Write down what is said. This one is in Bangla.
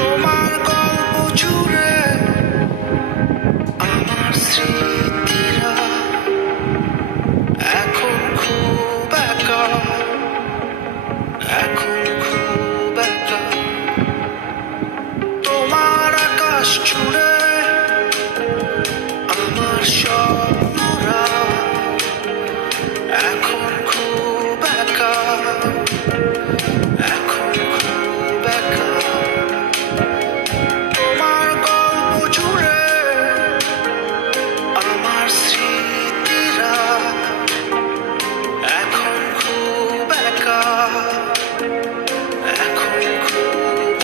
তোমার গল্প জুড়ে আমার স্মৃতিরা এখন খুব একা, এখন খুব একা। তোমার আকাশ জুড়ে